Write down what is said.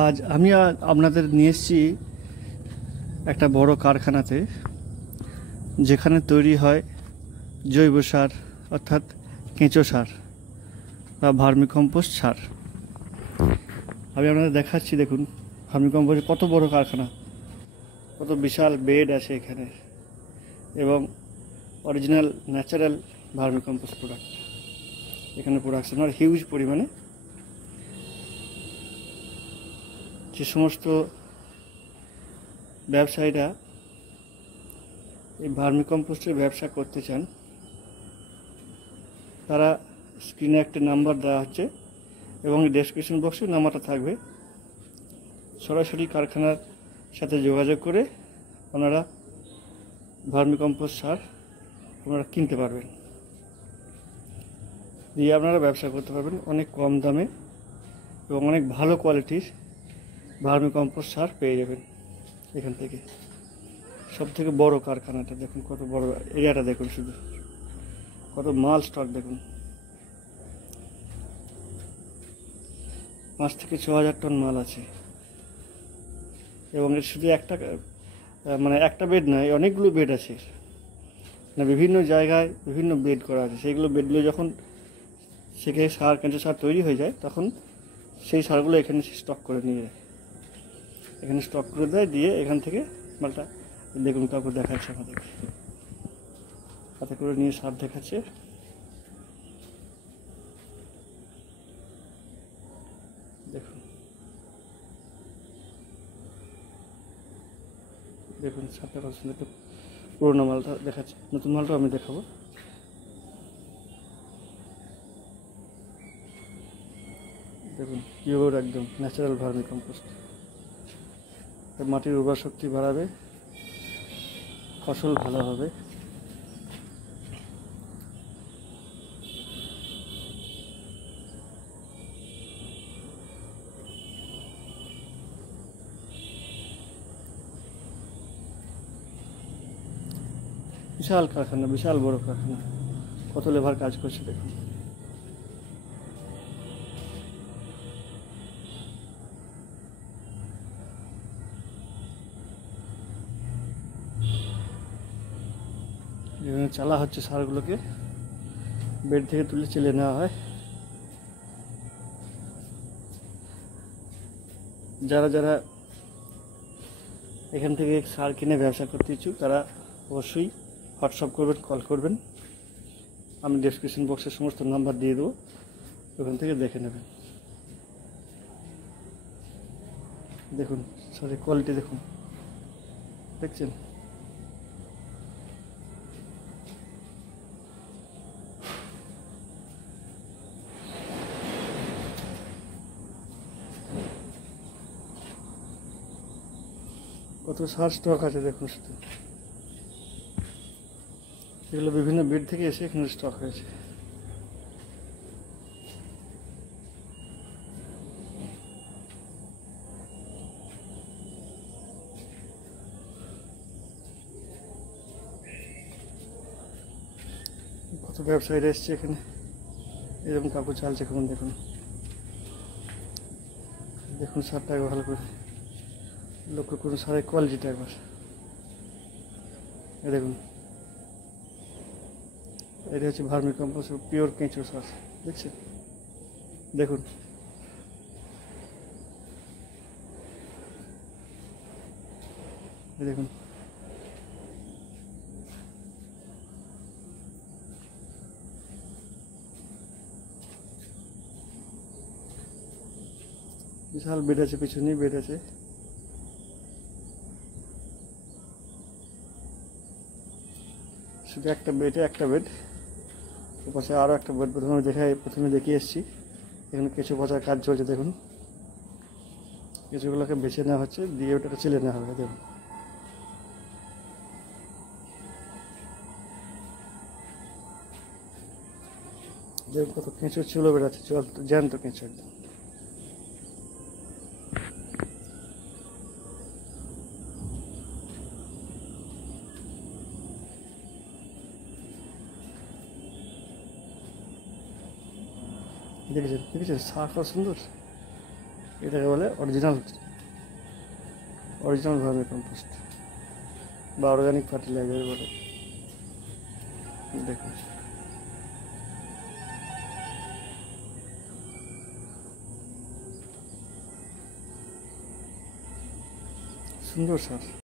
আজ আমি আপনাদের নিয়ে এসেছি একটা বড় কারখানাতে, যেখানে তৈরি হয় জৈব সার অর্থাৎ কেঁচো সার বা ভার্মিকম্পোস্ট সার। আমি আপনাদের দেখাচ্ছি, দেখুন ভার্মিকম্পোস্ট কত বড় কারখানা, কত বিশাল বেড আছে এখানে, এবং অরিজিনাল ন্যাচারাল ভার্মিকম্পোস্ট প্রোডাক্ট এখানে প্রোডাকশন হয় হিউজ পরিমাণে। যে সমস্ত ব্যবসায়ীরা এই ভার্মিকম্পোস্টের ব্যবসা করতে চান, তারা স্ক্রিনে একটা নাম্বার দেওয়া হচ্ছে এবং ডেসক্রিপশন বক্সে নাম্বারটা থাকবে। সরাসরি কারখানার সাথে যোগাযোগ করে ওনারা ভার্মিকম্পোস্ট সার আপনারা কিনতে পারবেন, দিয়ে আপনারা ব্যবসা করতে পারবেন অনেক কম দামে এবং অনেক ভালো কোয়ালিটির ভার্মিকম্পোস্ট সার পেয়ে যাবেন এখান থেকে। সব থেকে বড় কারখানাটা দেখুন, কত বড় এরিয়াটা দেখুন, শুধু কত মাল স্টক দেখুন, 5 থেকে 6,000 টন মাল আছে। এবং এর শুধু একটা বেড নয়, অনেকগুলো বেড আছে, বিভিন্ন জায়গায় বিভিন্ন বেড করা আছে। সেইগুলো বেডগুলো যখন সেখানে কেঁচো সার তৈরি হয়ে যায়, তখন সেই সারগুলো এখানে স্টক করে নিয়ে যায়, এখানে স্টক করে দেয়, দিয়ে এখান থেকে মালটা দেখুন কাউকে দেখাচ্ছে আমাদেরকে, হাতে করে নিয়ে সার দেখাচ্ছে। দেখুন দেখুন সারটা কত সুন্দর, একটু পুরোনো মালটা দেখাচ্ছে, নতুন মালটাও আমি দেখাবো। দেখুন পিওর একদম ন্যাচারাল ভার্মিকম্পোস্ট, মাটির উর্বর শক্তি বাড়াবে, ফসল ভালো হবে। বিশাল কারখানা, বিশাল বড় কারখানা, কত লেবার কাজ করছে দেখুন। যেখানে চালা হচ্ছে সারগুলোকে, বেড থেকে তুলে চেলে নেওয়া হয়। যারা যারা এখান থেকে সার কিনে ব্যবসা করতে ইচ্ছুক, তারা অবশ্যই হোয়াটসঅ্যাপ করবেন, কল করবেন। আমি ডেসক্রিপশন বক্সে সমস্ত নাম্বার দিয়ে দেবো, ওখান থেকে দেখে নেবেন। দেখুন সারের কোয়ালিটি দেখুন, দেখছেন? কত সার স্টক আছে দেখুন, শুধু এগুলো বিভিন্ন বেড থেকে এসে এখানে স্টক হয়েছে। কত ব্যবসায়ীরা এসছে এখানে, এরকম কাপড় চালছে কেমন দেখুন। দেখুন সারটা ভালো করে লক্ষ্য করুন, সারের কোয়ালিটিটা একবার দেখুন। এটা হচ্ছে ভার্মিকম্পোস্ট পিওর কেঁচো সার, দেখছেন? দেখুন দেখুন বিশাল বেড আছে, পিছনেই বেড আছে। শুধু একটা বেড, ওপাশে আরও একটা বেড প্রথমে দেখিয়ে এসেছি। এখানে কেঁচো পচার কাজ চলছে, দেখুন কেঁচোগুলোকে বেছে নেওয়া হচ্ছে, দিয়ে ওটাকে চেলে নেওয়া হবে। দেখুন দেখুন কত কেঁচো চুলো বেড়াচ্ছে, জ্যান্ত কেঁচো একদম। দেখেছেন সার কত সুন্দর। এটাকে বলে অরিজিনাল ভার্মি কম্পোস্ট বা অর্গানিক ফার্টিলাইজার বলে। দেখুন সুন্দর সার।